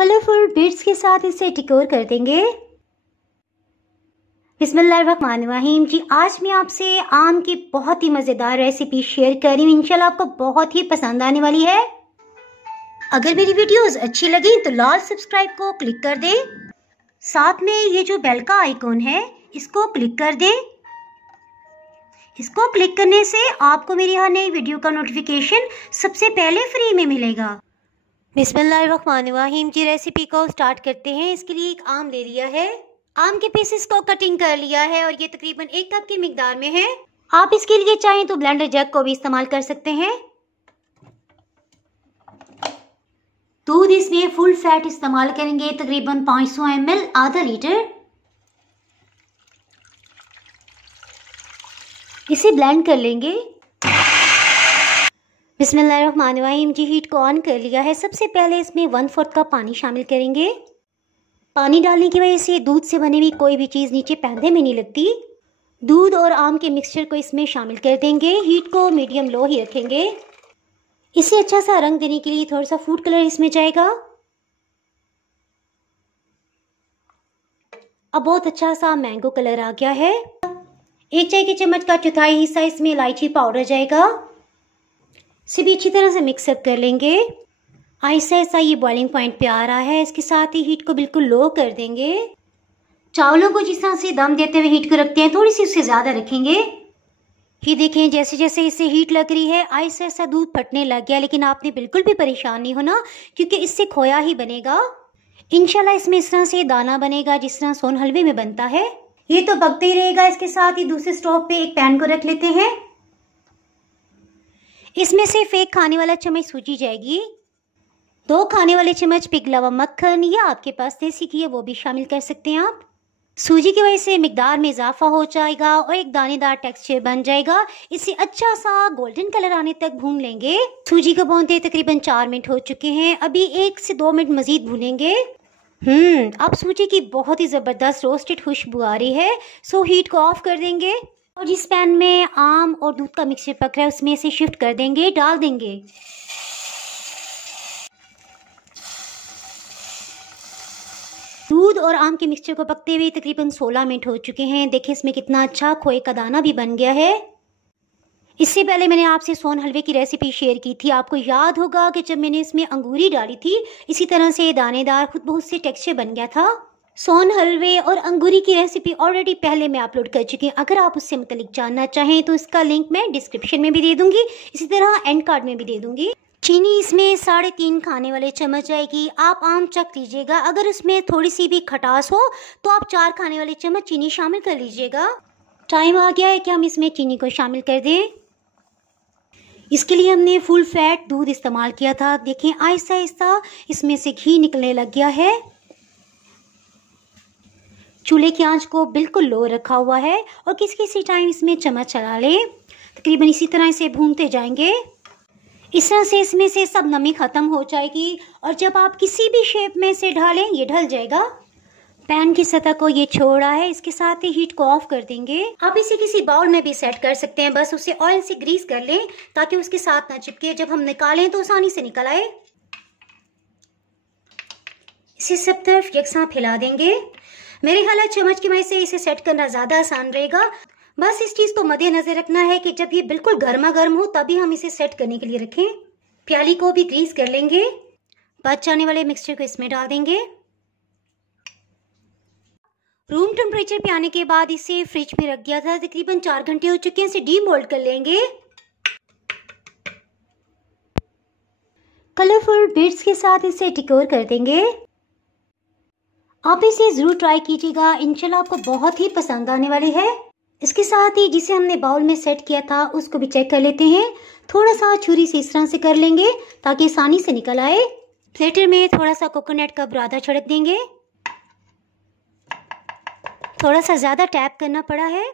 Colourful beads के साथ इसे डेकोर कर देंगे। बिस्मिल्लाहिर्रहमानिर्रहीम जी, आज मैं आपसे आम की बहुत ही मज़ेदार रेसिपी शेयर कर रही हूँ। इंशाल्लाह आपको बहुत ही पसंद आने वाली है। अगर मेरी वीडियोस अच्छी लगी तो लाल सब्सक्राइब को क्लिक कर दें। साथ में ये जो बेल का आइकॉन है इसको क्लिक कर दें। इसको क्लिक करने से आपको मेरी हर नई वीडियो का नोटिफिकेशन सबसे पहले फ्री में मिलेगा। बिस्मिल्लाहिर्रहमानिर्रहीम जी, रेसिपी को स्टार्ट करते हैं। इसके लिए एक आम ले लिया है, आम के पीसेस को कटिंग कर लिया है और ये तकरीबन 1 कप की मिकदार में है। आप इसके लिए चाहें तो ब्लेंडर जग को भी इस्तेमाल कर सकते हैं। दूध इसमें फुल फैट इस्तेमाल करेंगे, तकरीबन 500 ml, आधा लीटर। इसे ब्लेंड कर लेंगे। बिस्मिल्लाहिर्रहमानिर्रहीम जी, हीट को ऑन कर लिया है। सबसे पहले इसमें 1/4 कप पानी शामिल करेंगे। पानी डालने की वजह से दूध से बनी हुई कोई भी चीज़ नीचे पैंधे में नहीं लगती। दूध और आम के मिक्सचर को इसमें शामिल कर देंगे। हीट को मीडियम लो ही रखेंगे। इसे अच्छा सा रंग देने के लिए थोड़ा सा फूड कलर इसमें जाएगा। अब बहुत अच्छा सा मैंगो कलर आ गया है। 1 चाय के चम्मच का चौथाई हिस्सा इसमें इलायची पाउडर जाएगा। इसे भी अच्छी तरह से मिक्सअप कर लेंगे। आहिस्ता आहिस्ता ये बॉइलिंग पॉइंट पे आ रहा है। इसके साथ ही हीट को बिल्कुल लो कर देंगे। चावलों को जिस तरह से दम देते हुए हीट को रखते हैं, थोड़ी सी उससे ज़्यादा रखेंगे। ये देखें, जैसे जैसे इसे हीट लग रही है आहिस्ता आहिस्ता दूध फटने लग गया। लेकिन आपने बिल्कुल भी परेशान नहीं होना, क्योंकि इससे खोया ही बनेगा। इंशाल्लाह इसमें इस तरह से दाना बनेगा जिस तरह सोन हलवे में बनता है। ये तो पकते ही रहेगा। इसके साथ ही दूसरे स्टोव पे एक पैन को रख लेते हैं। इसमें सिर्फ 1 खाने वाला चम्मच सूजी जाएगी। 2 खाने वाले चम्मच पिघला हुआ मक्खन, या आपके पास देसी घी है वो भी शामिल कर सकते हैं आप। सूजी की वजह से मिकदार में इजाफा हो जाएगा और एक दानेदार टेक्सचर बन जाएगा। इसे अच्छा सा गोल्डन कलर आने तक भून लेंगे। सूजी को भूनते तकरीबन 4 मिनट हो चुके हैं। अभी 1 से 2 मिनट मजीद भूनेंगे। अब सूजी की बहुत ही ज़बरदस्त रोस्टेड खुशबू आ रही है। सो हीट को ऑफ कर देंगे और जिस पैन में आम और दूध का मिक्सचर पक रहा है उसमें से शिफ्ट कर देंगे, डाल देंगे। दूध और आम के मिक्सचर को पकते हुए तकरीबन 16 मिनट हो चुके हैं। देखिए इसमें कितना अच्छा खोए का दाना भी बन गया है। इससे पहले मैंने आपसे सोन हलवे की रेसिपी शेयर की थी। आपको याद होगा कि जब मैंने इसमें अंगूरी डाली थी, इसी तरह से दानेदार खुद बहुत से टेक्सचर बन गया था। सोन हलवे और अंगूरी की रेसिपी ऑलरेडी पहले मैं अपलोड कर चुकी हूँ। अगर आप उससे मुतालिक जानना चाहें तो इसका लिंक मैं डिस्क्रिप्शन में भी दे दूंगी, इसी तरह एंड कार्ड में भी दे दूंगी। चीनी इसमें 3.5 खाने वाले चम्मच आएगी। आप आम चख लीजिएगा, अगर उसमें थोड़ी सी भी खटास हो तो आप 4 खाने वाले चम्मच चीनी शामिल कर लीजिएगा। टाइम आ गया है कि हम इसमें चीनी को शामिल कर दें। इसके लिए हमने फुल फैट दूध इस्तेमाल किया था। देखें आहिस्ता आहिस्ता इसमें से घी निकलने लग गया है। चूल्हे की आंच को बिल्कुल लो रखा हुआ है और किसी किसी टाइम इसमें चम्मच चला लें। तकरीबन इसी तरह इसे भूनते जाएंगे। इस तरह से इसमें से सब नमी ख़त्म हो जाएगी और जब आप किसी भी शेप में से ढालें ये ढल जाएगा। पैन की सतह को ये छोड़ा है। इसके साथ ही हीट को ऑफ कर देंगे। आप इसे किसी बाउल में भी सेट कर सकते हैं, बस उसे ऑयल से ग्रीस कर लें ताकि उसके साथ ना चिपके। जब हम निकालें तो आसानी से निकल आए। इसे सब तरफ यकसां फैला देंगे। मेरे ख्याल चम्मच की वजह से इसे सेट करना ज़्यादा आसान रहेगा। बस इस चीज़ को मद्देनजर रखना है कि जब ये बिल्कुल गर्मा गर्म हो तभी हम इसे सेट करने के लिए रखें। प्याली को भी ग्रीस कर लेंगे। बच जाने वाले मिक्सचर को इसमें डाल देंगे। रूम टेम्परेचर पे आने के बाद इसे फ्रिज में रख दिया था। तकरीबन 4 घंटे हो चुके हैं। इसे डीमोल्ड कर लेंगे। कलरफुल बीड्स के साथ इसे डेकोर कर देंगे। आप इसे ज़रूर ट्राई कीजिएगा, इंशाल्लाह आपको बहुत ही पसंद आने वाली है। इसके साथ ही जिसे हमने बाउल में सेट किया था उसको भी चेक कर लेते हैं। थोड़ा सा छुरी से इस तरह से कर लेंगे ताकि आसानी से निकल आए। प्लेटर में थोड़ा सा कोकोनट का बुरादा छिड़क देंगे। थोड़ा सा ज़्यादा टैप करना पड़ा है।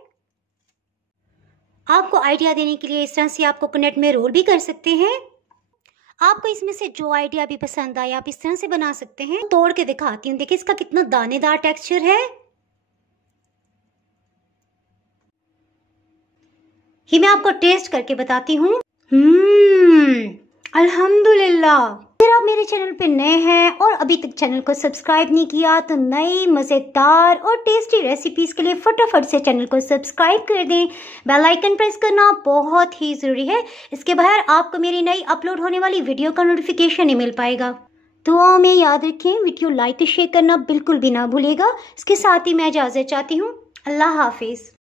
आपको आइडिया देने के लिए इस तरह से आप कोकोनट में रोल भी कर सकते हैं। आपको इसमें से जो आइडिया भी पसंद आए आप इस तरह से बना सकते हैं। तोड़ के दिखाती हूँ। देखिए इसका कितना दानेदार टेक्सचर है। ये मैं आपको टेस्ट करके बताती हूँ। अल्हम्दुलिल्लाह, अगर आप मेरे चैनल पे नए हैं और अभी तक चैनल को सब्सक्राइब नहीं किया तो नई मज़ेदार और टेस्टी रेसिपीज़ के लिए फटाफट से चैनल को सब्सक्राइब कर दें। बेल आइकन प्रेस करना बहुत ही ज़रूरी है, इसके बगैर आपको मेरी नई अपलोड होने वाली वीडियो का नोटिफिकेशन नहीं मिल पाएगा। दुआओं में याद रखें, वीडियो लाइक शेयर करना बिल्कुल भी ना भूलिएगा। इसके साथ ही मैं इजाज़त चाहती हूँ। अल्लाह हाफिज़।